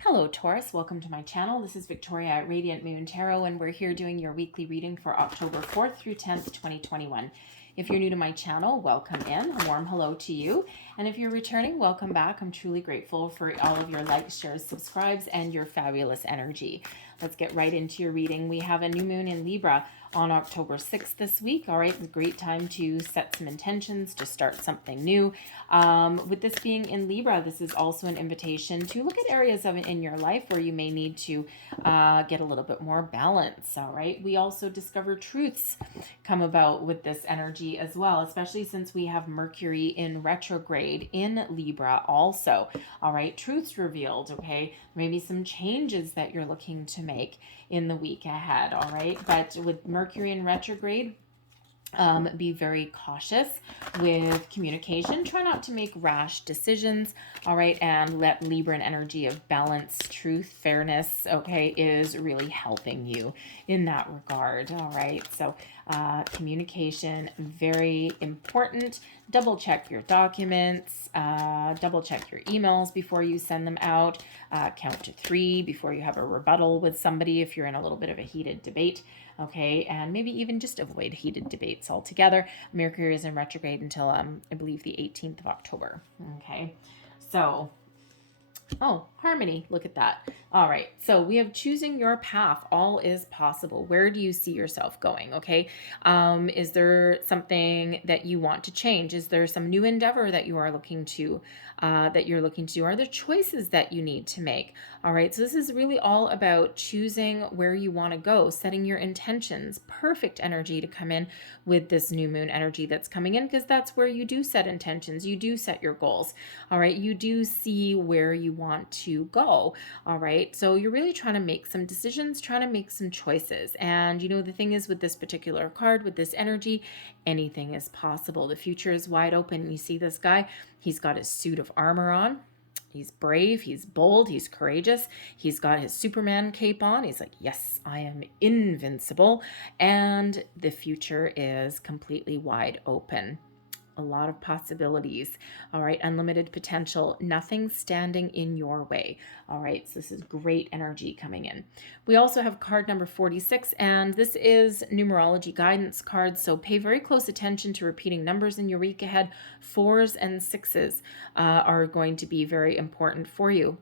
Hello Taurus, welcome to my channel. This is Victoria at Radiant Moon Tarot, and we're here doing your weekly reading for October 4th through 10th, 2021. If you're new to my channel, welcome in. A warm hello to you. And if you're returning, welcome back. I'm truly grateful for all of your likes, shares, subscribes, and your fabulous energy. Let's get right into your reading. We have a new moon in Libra on October 6th this week. All right, it's a great time to set some intentions, to start something new. With this being in Libra, this is also an invitation to look at areas of it in your life where you may need to get a little bit more balance. All right, we also discover truths come about with this energy as well, especially since we have Mercury in retrograde in Libra also. All right, truths revealed. Okay, maybe some changes that you're looking to make in the week ahead. All right, but with Mercury in retrograde, be very cautious with communication. Try not to make rash decisions, all right? And let Libran energy of balance, truth, fairness, okay, is really helping you in that regard, all right? So communication, very important. Double check your documents, double check your emails before you send them out. Count to 3 before you have a rebuttal with somebody if you're in a little bit of a heated debate. Okay, and maybe even just avoid heated debates altogether. Mercury is in retrograde until, I believe, the 18th of October. Okay, so, oh, harmony, look at that. All right, so we have choosing your path. All is possible. Where do you see yourself going? Okay, is there something that you want to change? Is there some new endeavor that you are looking to, Are there choices that you need to make? All right, so this is really all about choosing where you want to go, setting your intentions. Perfect energy to come in with this new moon energy that's coming in, because that's where you do set intentions, you do set your goals. All right, you do see where you want to go. All right, so you're really trying to make some decisions, trying to make some choices. And you know, the thing is with this particular card, with this energy, anything is possible. The future is wide open. You see this guy, he's got his suit of armor on. He's brave, he's bold, he's courageous. He's got his Superman cape on. He's like, yes, I am invincible. And the future is completely wide open. A lot of possibilities. All right, unlimited potential, nothing standing in your way. All right, so this is great energy coming in. We also have card number 46, and this is numerology guidance cards, so pay very close attention to repeating numbers in your week ahead. 4s and 6s are going to be very important for you.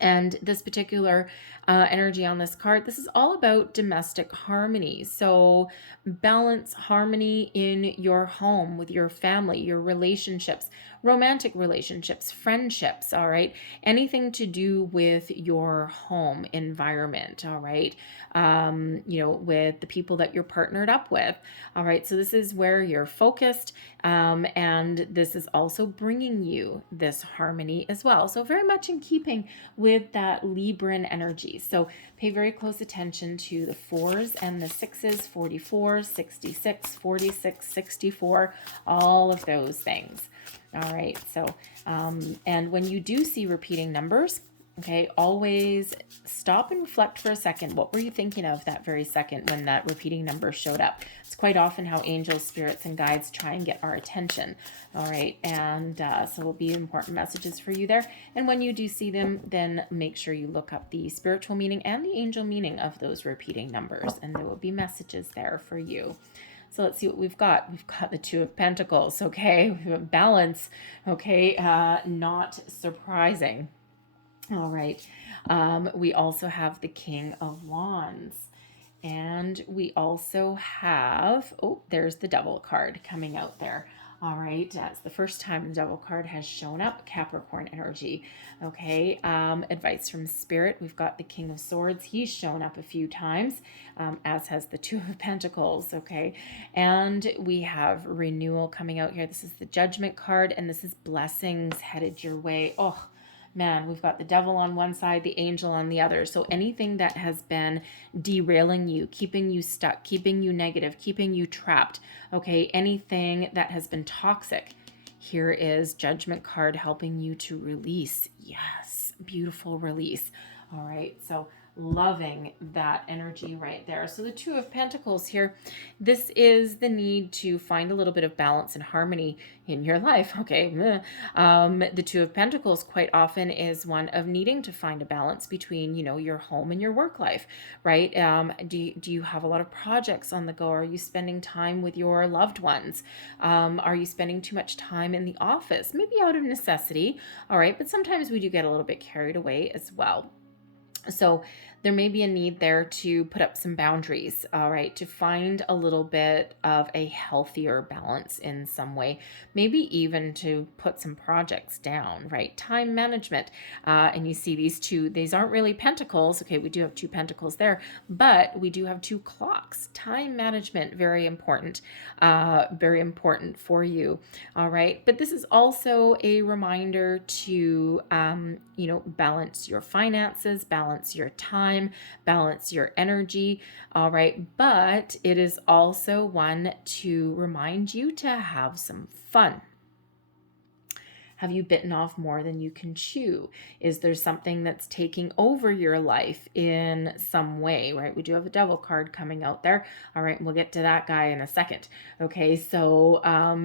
And this particular energy on this card, this is all about domestic harmony. So balance, harmony in your home, with your family, your relationships, romantic relationships, friendships, all right? Anything to do with your home environment, all right? With the people that you're partnered up with, all right? So this is where you're focused, and this is also bringing you this harmony as well. So very much in keeping with that Libran energy. So pay very close attention to the 4s and the 6s, 44, 66, 46, 64, all of those things. All right, so, and when you do see repeating numbers, okay, always stop and reflect for a second. What were you thinking of that very second when that repeating number showed up? It's quite often how angels, spirits, and guides try and get our attention. All right, and so will be important messages for you there. And when you do see them, then make sure you look up the spiritual meaning and the angel meaning of those repeating numbers, and there will be messages there for you. So let's see what we've got. We've got the 2 of Pentacles, okay? We have balance, okay? Not surprising. All right. We also have the King of Wands. And we also have, oh, there's the Devil card coming out there. All right, that's the first time the Devil card has shown up, Capricorn energy. Okay, advice from Spirit. We've got the King of Swords. He's shown up a few times, as has the 2 of Pentacles. Okay, and we have renewal coming out here. This is the Judgment card, and this is blessings headed your way. Oh, man, we've got the devil on one side, the angel on the other. So anything that has been derailing you, keeping you stuck, keeping you negative, keeping you trapped, okay, anything that has been toxic, here is Judgment card helping you to release. Yes, beautiful release. All right, so loving that energy right there. So the Two of Pentacles here, this is the need to find a little bit of balance and harmony in your life. Okay. The Two of Pentacles quite often is one of needing to find a balance between, your home and your work life, right? Do you have a lot of projects on the go? Are you spending time with your loved ones? Are you spending too much time in the office? Maybe out of necessity. All right. But sometimes we do get a little bit carried away as well. So there may be a need there to put up some boundaries, all right, to find a little bit of a healthier balance in some way, maybe even to put some projects down, right? Time management. And you see these aren't really pentacles. Okay, we do have 2 pentacles there, but we do have 2 clocks. Time management, very important for you, all right? But this is also a reminder to, balance your finances, balance your time, balance your energy, all right? But it is also one to remind you to have some fun. Have you bitten off more than you can chew? Is there something that's taking over your life in some way, right? We do have a Devil card coming out there. All right, we'll get to that guy in a second. Okay, so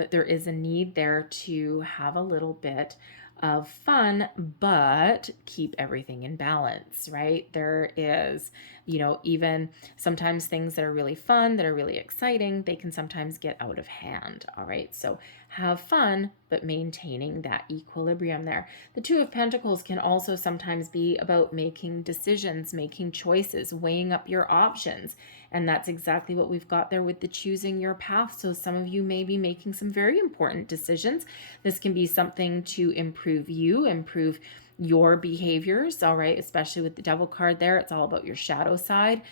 there is a need there to have a little bit of fun, but keep everything in balance, right? There is, even sometimes things that are really fun, that are really exciting, they can sometimes get out of hand, all right? So have fun, but maintaining that equilibrium there. The Two of Pentacles can also sometimes be about making decisions, making choices, weighing up your options. And that's exactly what we've got there with the choosing your path. So some of you may be making some very important decisions. This can be something to improve your behaviors, all right, especially with the Devil card there. It's all about your shadow side,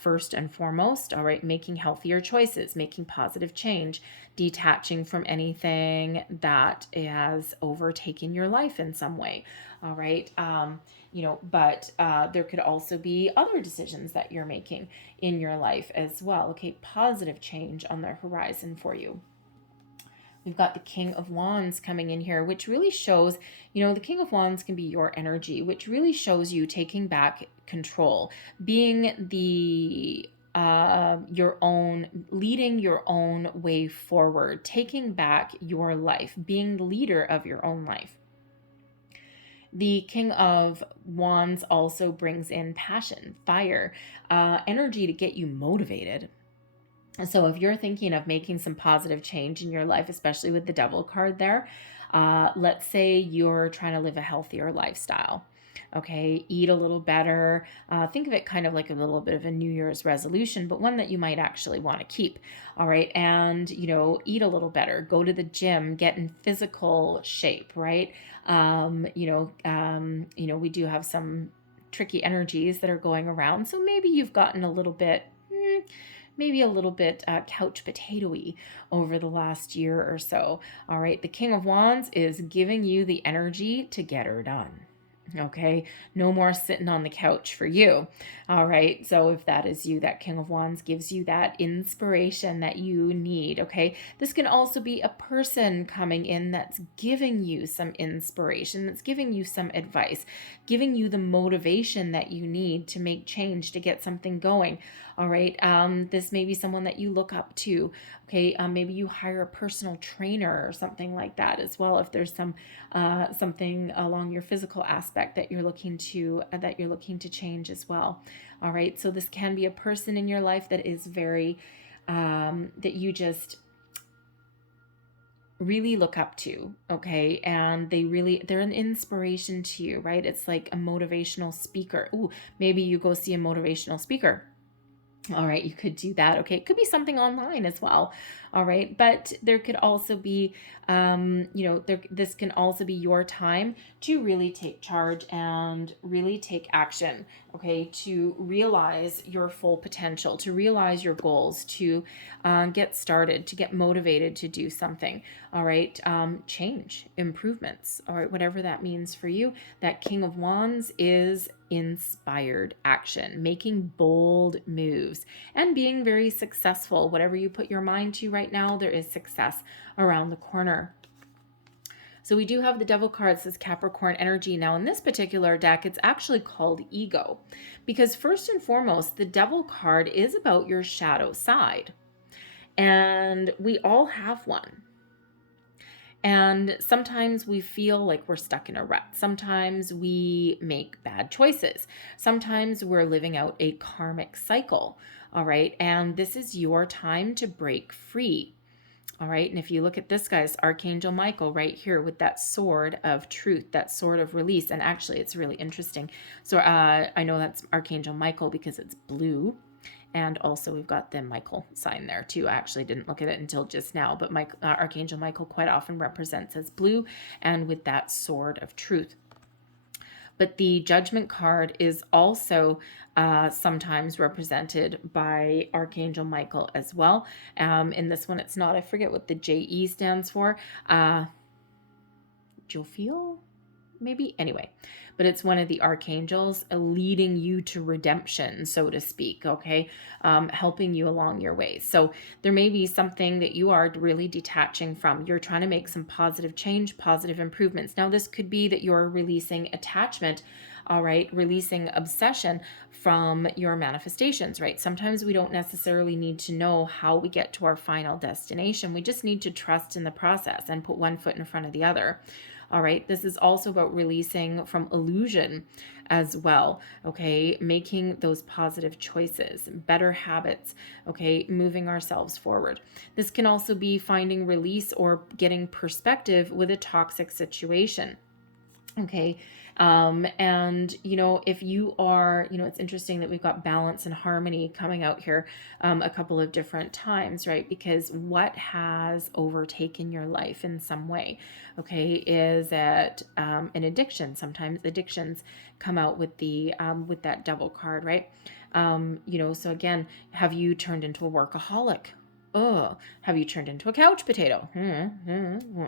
first and foremost, all right, making healthier choices, making positive change, detaching from anything that has overtaken your life in some way, all right. But there could also be other decisions that you're making in your life as well. Okay, positive change on the horizon for you. We've got the King of Wands coming in here, which really shows, the King of Wands can be your energy, which really shows you taking back control, being leading your own way forward, taking back your life, being the leader of your own life. The King of Wands also brings in passion, fire, energy to get you motivated. So if you're thinking of making some positive change in your life, especially with the Devil card there, let's say you're trying to live a healthier lifestyle. Okay, eat a little better. Think of it kind of like a little bit of a New Year's resolution, but one that you might actually want to keep. All right, and eat a little better. Go to the gym, get in physical shape. Right. We do have some tricky energies that are going around, so maybe you've gotten a little bit. Couch potato-y over the last year or so. All right, the King of Wands is giving you the energy to get her done. Okay, no more sitting on the couch for you. All right, so if that is you, that King of Wands gives you that inspiration that you need. Okay, this can also be a person coming in that's giving you some inspiration, that's giving you some advice, giving you the motivation that you need to make change, to get something going. All right, this may be someone that you look up to. Okay, maybe you hire a personal trainer or something like that as well, if there's something along your physical aspect that you're looking to change as well. All right, so this can be a person in your life that is very that you just really look up to, okay? And they're an inspiration to you, right? It's like a motivational speaker. Ooh, maybe you go see a motivational speaker. All right, you could do that. Okay, it could be something online as well. All right, but there could also be, this can also be your time to really take charge and really take action. Okay, to realize your full potential, to realize your goals, to get started, to get motivated to do something. All right, change, improvements. All right, whatever that means for you. That King of Wands is inspired action, making bold moves, and being very successful. Whatever you put your mind to right now, there is success around the corner. So we do have the Devil card. It says Capricorn energy. Now in this particular deck, it's actually called Ego, because first and foremost, the Devil card is about your shadow side. And we all have one. And sometimes we feel like we're stuck in a rut. Sometimes we make bad choices. Sometimes we're living out a karmic cycle. All right. And this is your time to break free. All right. And if you look at this guy's Archangel Michael right here with that sword of truth, that sword of release. And actually, it's really interesting. So I know that's Archangel Michael because it's blue. And also we've got the Michael sign there too. I actually didn't look at it until just now, but Archangel Michael quite often represents as blue and with that sword of truth. But the Judgment card is also sometimes represented by Archangel Michael as well. In this one, it's not. I forget what the JE stands for. Jophiel? Maybe? Anyway, but it's one of the archangels leading you to redemption, so to speak, okay? Helping you along your way. So there may be something that you are really detaching from. You're trying to make some positive change, positive improvements. Now, this could be that you're releasing attachment, all right? Releasing obsession from your manifestations, right? Sometimes we don't necessarily need to know how we get to our final destination. We just need to trust in the process and put one foot in front of the other. All right. This is also about releasing from illusion as well. Okay. Making those positive choices, better habits. Okay. Moving ourselves forward. This can also be finding release or getting perspective with a toxic situation. Okay. And, if you are, it's interesting that we've got balance and harmony coming out here a couple of different times, right? Because what has overtaken your life in some way, okay, is it an addiction? Sometimes addictions come out with the with that Devil card, right? So again, have you turned into a workaholic? Oh, have you turned into a couch potato?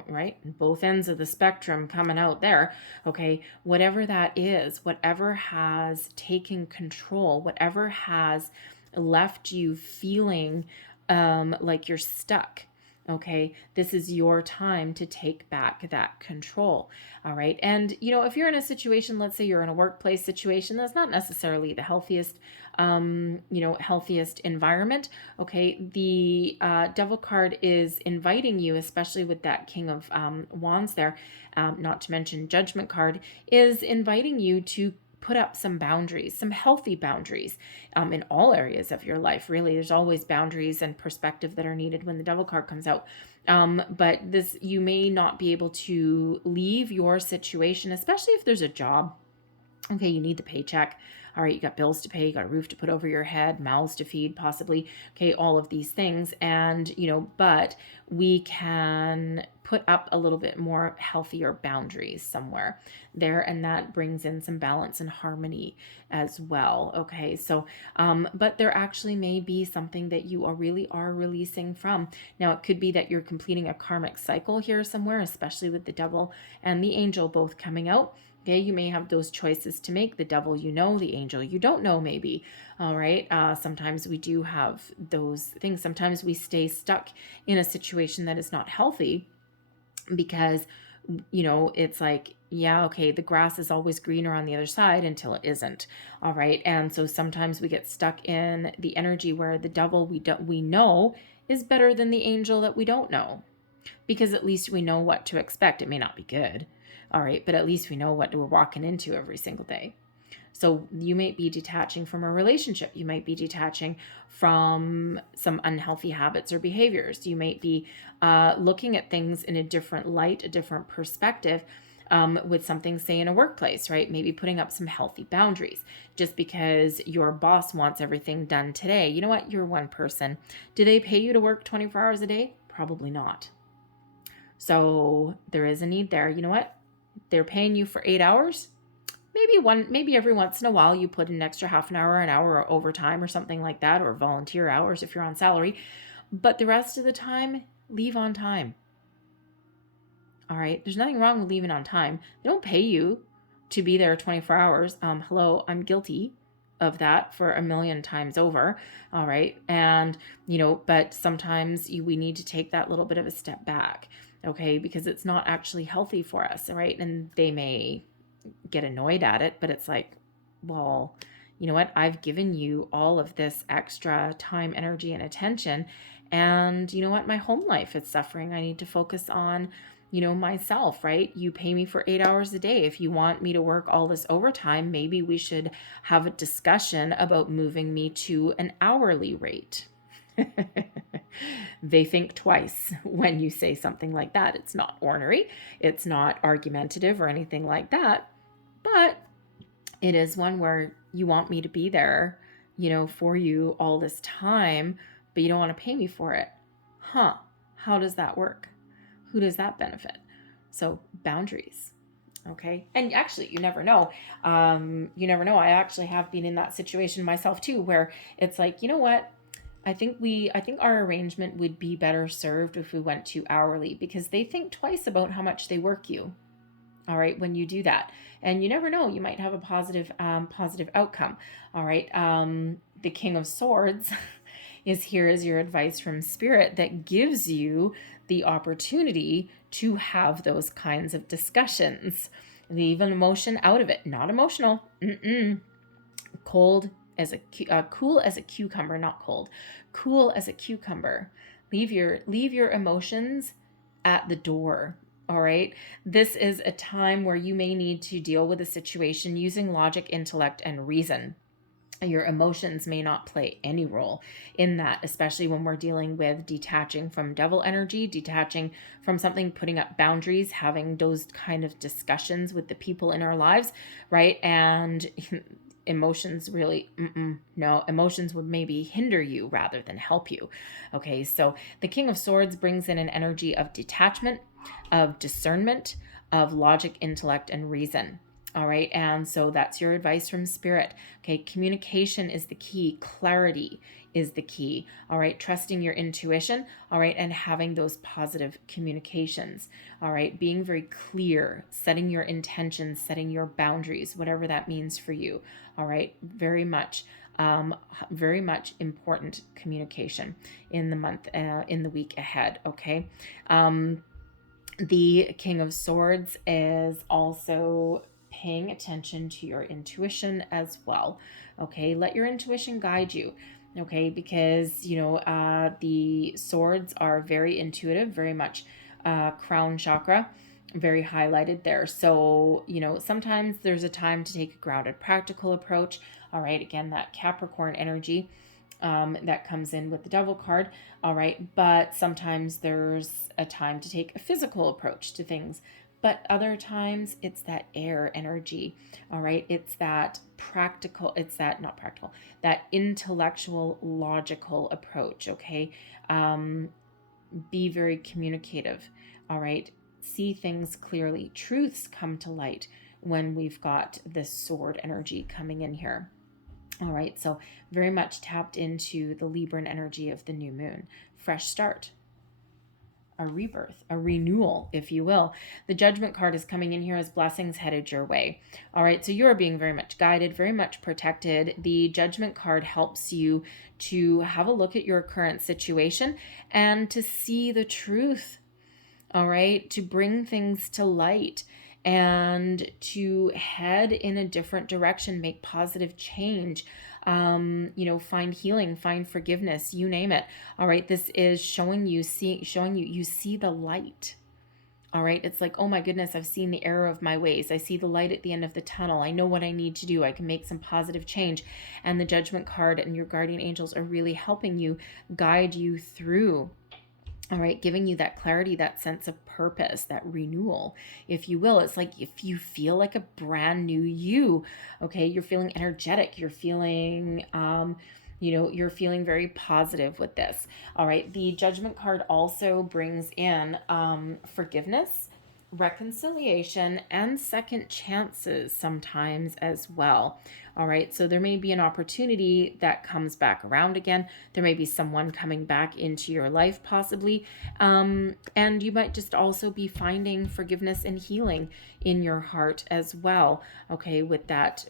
Right? Both ends of the spectrum coming out there. Okay. Whatever that is, whatever has taken control, whatever has left you feeling like you're stuck. Okay. This is your time to take back that control. All right. And, if you're in a situation, let's say you're in a workplace situation, that's not necessarily the healthiest healthiest environment. Okay. The Devil card is inviting you, especially with that King of Wands there, not to mention Judgment card, is inviting you to put up some boundaries, some healthy boundaries in all areas of your life. Really, there's always boundaries and perspective that are needed when the Devil card comes out. But you may not be able to leave your situation, especially if there's a job. Okay, you need the paycheck. All right, you got bills to pay, you got a roof to put over your head, mouths to feed, possibly. Okay, all of these things. And, but we can put up a little bit more healthier boundaries somewhere there. And that brings in some balance and harmony as well. Okay, so, but there actually may be something that you really are releasing from. Now, it could be that you're completing a karmic cycle here somewhere, especially with the Devil and the Angel both coming out. Okay, you may have those choices to make. The Devil, the Angel, you don't know, maybe. All right. Sometimes we do have those things. Sometimes we stay stuck in a situation that is not healthy because, it's like, yeah, okay, the grass is always greener on the other side until it isn't. All right. And so sometimes we get stuck in the energy where the Devil we know is better than the Angel that we don't know, because at least we know what to expect. It may not be good. All right, but at least we know what we're walking into every single day. So you might be detaching from a relationship. You might be detaching from some unhealthy habits or behaviors. You might be looking at things in a different light, a different perspective with something, say, in a workplace, right? Maybe putting up some healthy boundaries. Just because your boss wants everything done today, you know what? You're one person. Do they pay you to work 24 hours a day? Probably not. So there is a need there. You know what? They're paying you for 8 hours. Maybe every once in a while you put an extra half an hour or overtime or something like that, or volunteer hours if you're on salary. But the rest of the time, leave on time. All right. There's nothing wrong with leaving on time. They don't pay you to be there 24 hours. Hello, I'm guilty of that for a million times over. All right. And, but sometimes we need to take that little bit of a step back. okay, because it's not actually healthy for us, right? And they may get annoyed at it, but it's like, well, you know what? I've given you all of this extra time, energy, and attention. And you know what? My home life is suffering. I need to focus on, myself, right? You pay me for 8 hours a day. If you want me to work all this overtime, maybe we should have a discussion about moving me to an hourly rate. They think twice when you say something like that. It's not ornery, it's not argumentative or anything like that, but it is one where you want me to be there, for you all this time, but you don't want to pay me for it. How does that work? Who does that benefit? So boundaries. Okay. And actually, you never know. I actually have been in that situation myself too, where it's like, you know what? I think our arrangement would be better served if we went to hourly, because they think twice about how much they work you. All right, when you do that, and you never know, you might have a positive outcome. All right, the King of Swords is here as your advice from Spirit that gives you the opportunity to have those kinds of discussions. Leave an emotion out of it. Not emotional. Cool as a cucumber, not cold. Cool as a cucumber. Leave your emotions at the door. All right. This is a time where you may need to deal with a situation using logic, intellect, and reason. Your emotions may not play any role in that, especially when we're dealing with detaching from devil energy, detaching from something, putting up boundaries, having those kind of discussions with the people in our lives, right? And emotions really, no, emotions would maybe hinder you rather than help you. Okay, so the King of Swords brings in an energy of detachment, of discernment, of logic, intellect, and reason. All right, and so that's your advice from Spirit. Okay, communication is the key. Clarity is the key. All right, trusting your intuition. All right, and having those positive communications. All right, being very clear, setting your intentions, setting your boundaries, whatever that means for you. All right, very much important communication in the month, in the week ahead. Okay. The King of Swords is also paying attention to your intuition as well. Okay, let your intuition guide you. Okay, because the swords are very intuitive, very much crown chakra, very highlighted there. So sometimes there's a time to take a grounded, practical approach. All right, again, that Capricorn energy that comes in with the Devil card. All right, but sometimes there's a time to take a physical approach to things, but other times it's that air energy. All right, it's that practical, that intellectual, logical approach. Okay, be very communicative. All right, see things clearly. Truths come to light when we've got this sword energy coming in here. All right, so very much tapped into the Libran energy of the new moon. Fresh start, a rebirth, a renewal, if you will. The Judgment card is coming in here as blessings headed your way. All right, so you're being very much guided, very much protected. The Judgment card helps you to have a look at your current situation and to see the truth. All right, to bring things to light and to head in a different direction, make positive change, find healing, find forgiveness, you name it. All right, this is showing you see the light. All right, it's like, oh my goodness, I've seen the error of my ways. I see the light at the end of the tunnel. I know what I need to do. I can make some positive change. And the Judgment card and your guardian angels are really helping you, guide you through. All right, giving you that clarity, that sense of purpose, that renewal, if you will. It's like if you feel like a brand new you, okay, you're feeling energetic, you're feeling, you're feeling very positive with this. All right, the Judgment card also brings in forgiveness reconciliation and second chances sometimes as well. All right, so there may be an opportunity that comes back around again. There may be someone coming back into your life possibly, and you might just also be finding forgiveness and healing in your heart as well. Okay, with that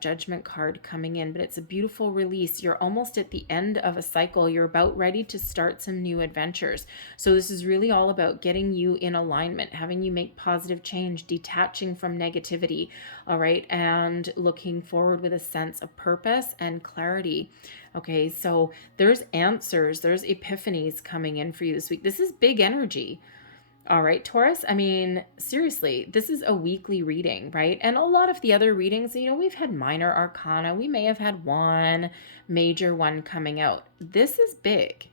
Judgment card coming in, but it's a beautiful release. You're almost at the end of a cycle. You're about ready to start some new adventures. So this is really all about getting you in alignment, having you make positive change, detaching from negativity, all right, and looking forward with a sense of purpose and clarity. Okay, so there's answers, there's epiphanies coming in for you this week. This is big energy. All right, Taurus, I mean, seriously, this is a weekly reading, right? And a lot of the other readings, we've had minor arcana. We may have had one major one coming out. This is big.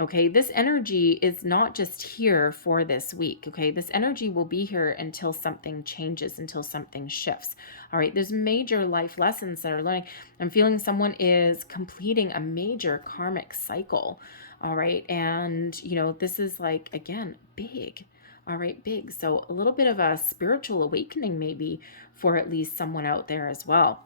Okay, this energy is not just here for this week. Okay, this energy will be here until something changes, until something shifts. All right, there's major life lessons that are learning. I'm feeling someone is completing a major karmic cycle. All right, and this is like, again, big. All right, big. So a little bit of a spiritual awakening maybe for at least someone out there as well.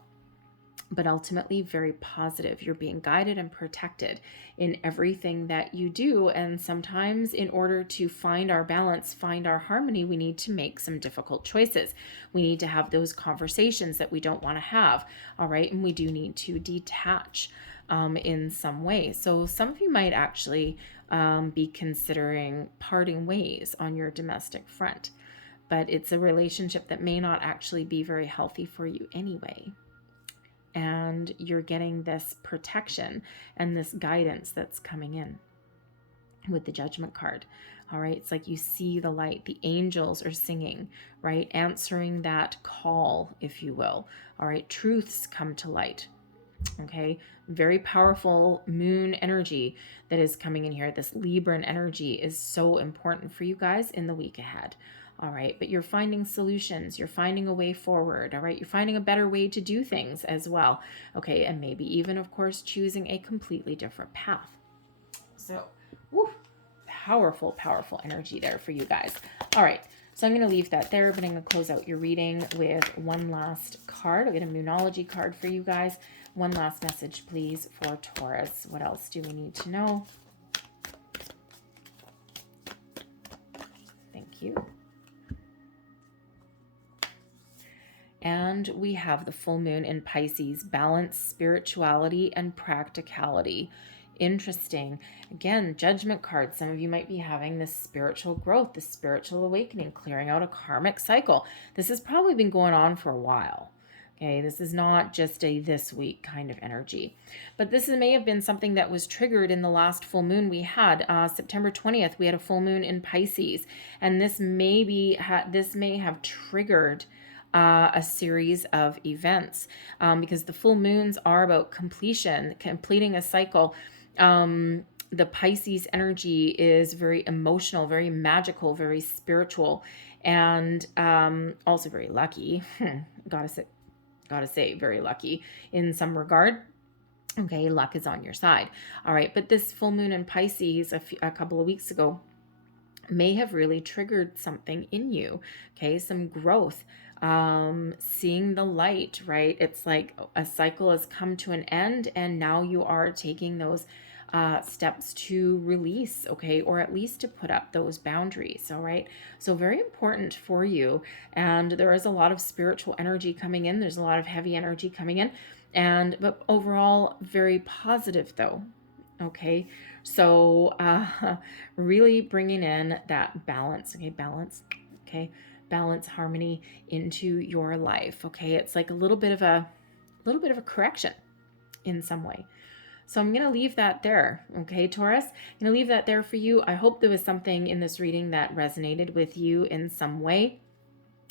But ultimately very positive. You're being guided and protected in everything that you do. And sometimes in order to find our balance, find our harmony, we need to make some difficult choices. We need to have those conversations that we don't want to have. All right. And we do need to detach in some way. So some of you might actually be considering parting ways on your domestic front. But it's a relationship that may not actually be very healthy for you anyway. And you're getting this protection and this guidance that's coming in with the Judgment card. All right, it's like you see the light. The angels are singing, right? Answering that call, if you will. All right, truths come to light. Okay, very powerful moon energy that is coming in here. This Libran energy is so important for you guys in the week ahead. All right, but you're finding solutions, you're finding a way forward, all right? You're finding a better way to do things as well, okay? And maybe even, of course, choosing a completely different path. So, powerful, powerful energy there for you guys. All right, so I'm going to leave that there, but I'm going to close out your reading with one last card. I'll get a Moonology card for you guys. One last message, please, for Taurus. What else do we need to know? Thank you. And we have the full moon in Pisces, balance, spirituality, and practicality. Interesting. Again, Judgment card. Some of you might be having this spiritual growth, this spiritual awakening, clearing out a karmic cycle. This has probably been going on for a while. Okay, this is not just a this week kind of energy. But this may have been something that was triggered in the last full moon we had. September 20th, we had a full moon in Pisces. And this may have triggered a series of events because the full moons are about completing a cycle. The Pisces energy is very emotional, very magical, very spiritual, and also very lucky. Gotta say, very lucky in some regard. Okay, luck is on your side. All right, but this full moon in Pisces a couple of weeks ago may have really triggered something in you. Okay, some growth. Seeing the light, right? It's like a cycle has come to an end and now you are taking those steps to release, okay, or at least to put up those boundaries, all right? So very important for you. And there is a lot of spiritual energy coming in. There's a lot of heavy energy coming in, but overall very positive though, okay? So really bringing in that balance, okay, balance, harmony into your life. Okay, it's like a little bit of a correction in some way. So I'm going to leave that there. Okay, Taurus, I'm going to leave that there for you. I hope there was something in this reading that resonated with you in some way.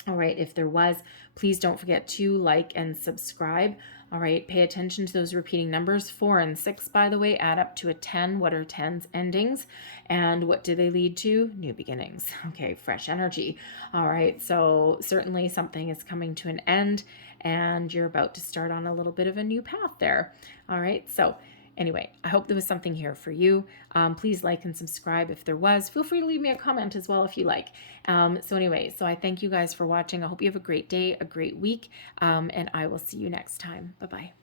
All right, if there was, please don't forget to like and subscribe. All right, pay attention to those repeating numbers. 4 and 6, by the way, add up to a 10. What are 10's endings? And what do they lead to? New beginnings. Okay, fresh energy. All right, so certainly something is coming to an end and you're about to start on a little bit of a new path there. All right, so anyway, I hope there was something here for you. Please like and subscribe if there was. Feel free to leave me a comment as well if you like. So anyway, so I thank you guys for watching. I hope you have a great day, a great week, and I will see you next time. Bye-bye.